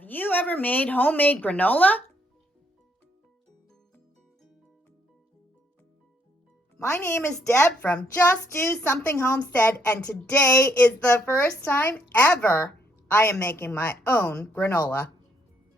Have you ever made homemade granola? My name is Deb from Just Do Something Homestead, and today is the first time ever I am making my own granola.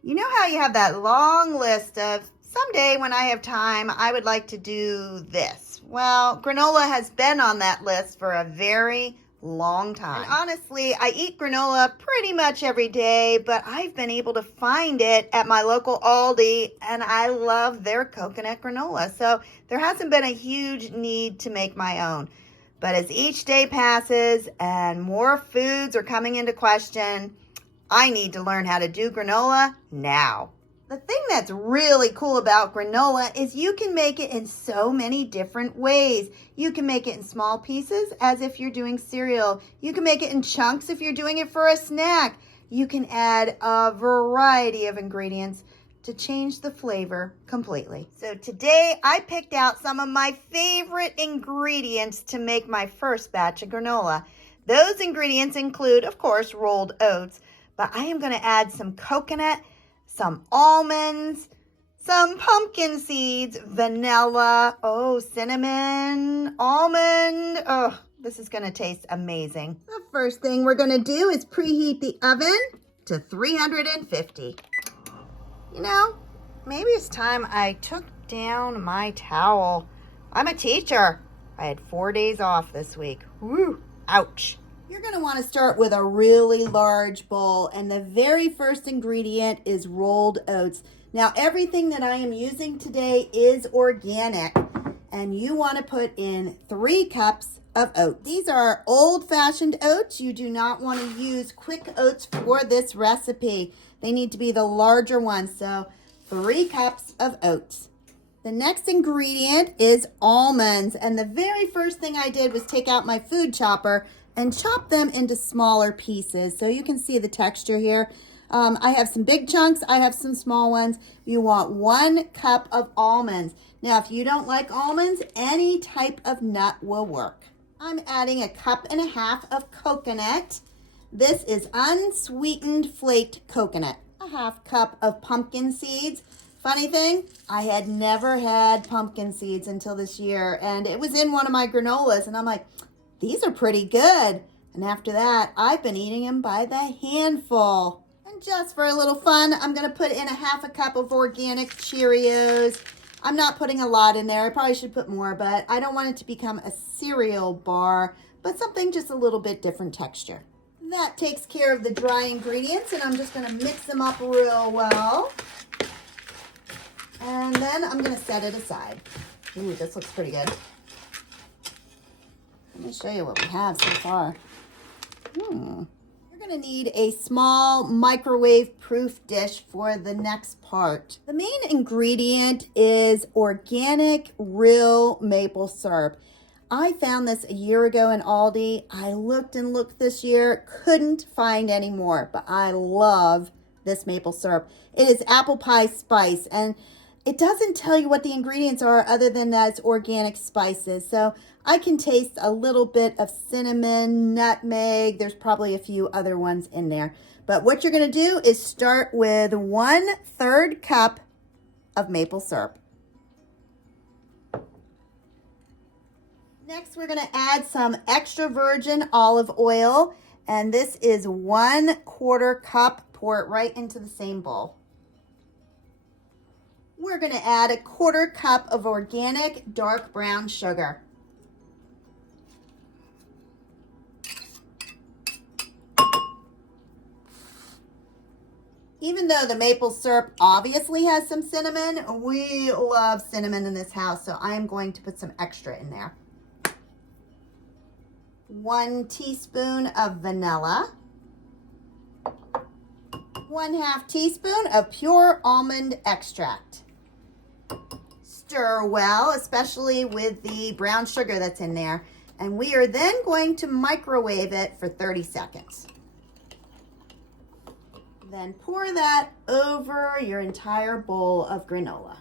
You know how you have that long list of someday when I have time, I would like to do this. Well, granola has been on that list for a very long time. And honestly, I eat granola pretty much every day, but I've been able to find it at my local Aldi, and I love their coconut granola. So there hasn't been a huge need to make my own. But as each day passes and more foods are coming into question, I need to learn how to do granola now. The thing that's really cool about granola is you can make it in so many different ways. You can make it in small pieces as if you're doing cereal. You can make it in chunks if you're doing it for a snack. You can add a variety of ingredients to change the flavor completely. So today I picked out some of my favorite ingredients to make my first batch of granola. Those ingredients include, of course, rolled oats, but I am going to add some coconut, some almonds, some pumpkin seeds, vanilla, cinnamon, almond. Oh, this is going to taste amazing. The first thing we're going to do is preheat the oven to 350. You know, maybe it's time I took down my towel. I'm a teacher. I had 4 days off this week. Woo, ouch. You're going to want to start with a really large bowl, and the very first ingredient is rolled oats. Now, everything that I am using today is organic, and you want to put in 3 cups of oats. These are old-fashioned oats. You do not want to use quick oats for this recipe. They need to be the larger ones, so 3 cups of oats. The next ingredient is almonds, and the very first thing I did was take out my food chopper and chop them into smaller pieces. So you can see the texture here. I have some big chunks. I have some small ones. You want 1 cup of almonds. Now, if you don't like almonds, any type of nut will work. I'm adding 1.5 cups of coconut. This is unsweetened flaked coconut. 1/2 cup of pumpkin seeds. Funny thing, I had never had pumpkin seeds until this year, and it was in one of my granolas, and I'm like, these are pretty good. And after that, I've been eating them by the handful. And just for a little fun, I'm going to put in 1/2 cup of organic Cheerios. I'm not putting a lot in there. I probably should put more, but I don't want it to become a cereal bar, but something just a little bit different texture. That takes care of the dry ingredients, and I'm just going to mix them up real well. And then I'm going to set it aside. Ooh, this looks pretty good. Let me show you what we have so far. You're going to need a small microwave-proof dish for the next part. The main ingredient is organic, real maple syrup. I found this a year ago in Aldi. I looked and looked this year, couldn't find any more, but I love this maple syrup. It is apple pie spice, and it doesn't tell you what the ingredients are other than that it's organic spices. So I can taste a little bit of cinnamon, nutmeg. There's probably a few other ones in there. But what you're going to do is start with 1/3 cup of maple syrup. Next, we're going to add some extra virgin olive oil. And this is 1/4 cup. Pour it right into the same bowl. We're going to add 1/4 cup of organic dark brown sugar. Even though the maple syrup obviously has some cinnamon, we love cinnamon in this house, so I am going to put some extra in there. 1 teaspoon of vanilla. 1/2 teaspoon of pure almond extract. Stir well, especially with the brown sugar that's in there. And we are then going to microwave it for 30 seconds. Then pour that over your entire bowl of granola.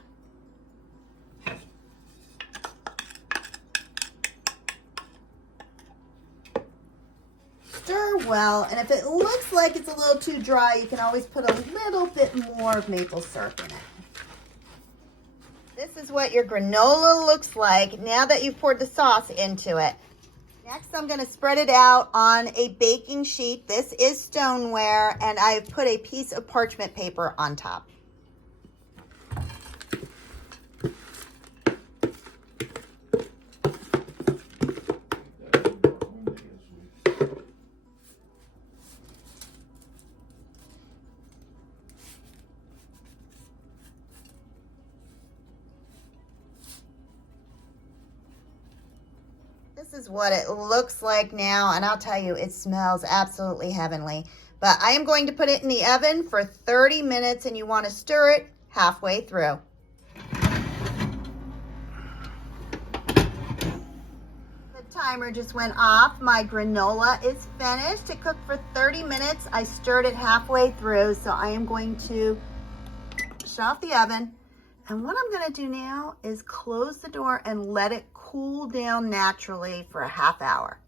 Stir well. And if it looks like it's a little too dry, you can always put a little bit more of maple syrup in it. This is what your granola looks like now that you've poured the sauce into it. Next, I'm going to spread it out on a baking sheet. This is stoneware, and I've put a piece of parchment paper on top. This is what it looks like now, and I'll tell you, it smells absolutely heavenly. But I am going to put it in the oven for 30 minutes, and you want to stir it halfway through. The timer just went off. My granola is finished. It cooked for 30 minutes. I stirred it halfway through, so I am going to shut off the oven. And what I'm going to do now is close the door and let it cool down naturally for a half hour.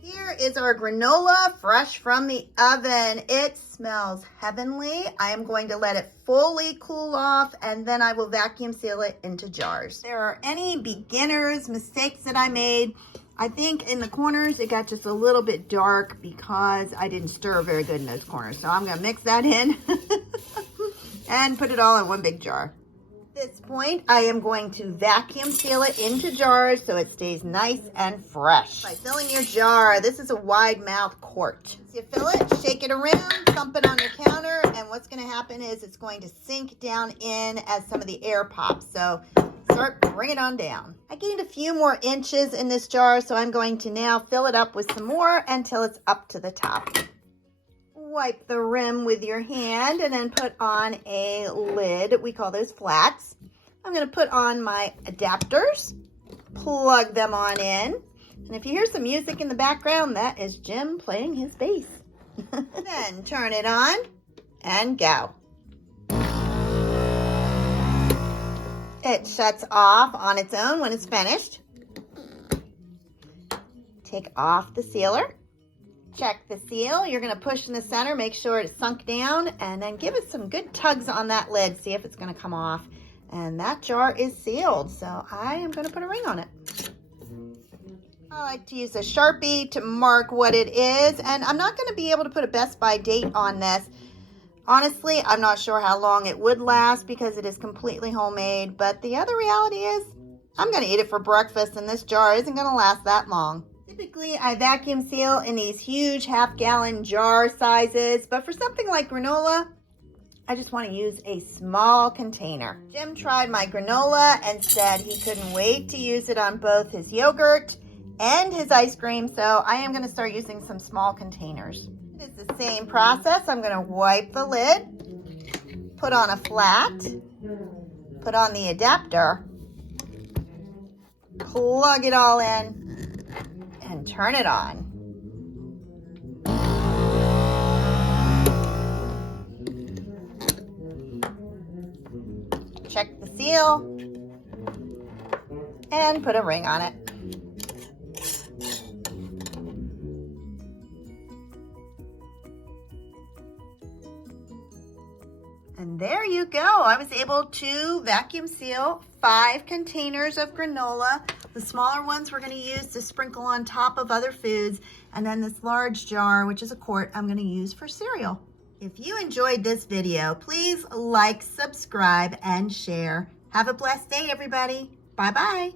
Here is our granola fresh from the oven. It smells heavenly. I am going to let it fully cool off, and then I will vacuum seal it into jars. If there are any beginners mistakes that I made, I think in the corners it got just a little bit dark because I didn't stir very good in those corners. So I'm going to mix that in and put it all in one big jar. At this point, I am going to vacuum seal it into jars so it stays nice and fresh. By filling your jar, this is a wide mouth quart. So you fill it, shake it around, thump it on your counter, and what's going to happen is it's going to sink down in as some of the air pops. So start bringing it on down. I gained a few more inches in this jar, so I'm going to now fill it up with some more until it's up to the top. Wipe the rim with your hand and then put on a lid. We call those flats. I'm going to put on my adapters, plug them on in, and if you hear some music in the background, that is Jim playing his bass. Then turn it on and go. It shuts off on its own when it's finished. Take off the sealer. Check the seal. You're going to push in the center, make sure it's sunk down, and then give it some good tugs on that lid. See if it's going to come off. And that jar is sealed, so I am going to put a ring on it. I like to use a Sharpie to mark what it is, and I'm not going to be able to put a Best By date on this. Honestly, I'm not sure how long it would last because it is completely homemade, but the other reality is I'm going to eat it for breakfast, and this jar isn't going to last that long. Typically, I vacuum seal in these huge half-gallon jar sizes, but for something like granola, I just want to use a small container. Jim tried my granola and said he couldn't wait to use it on both his yogurt and his ice cream, so I am going to start using some small containers. It is the same process. I'm going to wipe the lid, put on a flat, put on the adapter, plug it all in, and turn it on. Check the seal and put a ring on it. And there you go. I was able to vacuum seal 5 containers of granola. The smaller ones we're going to use to sprinkle on top of other foods. And then this large jar, which is a quart, I'm going to use for cereal. If you enjoyed this video, please like, subscribe, and share. Have a blessed day, everybody. Bye-bye.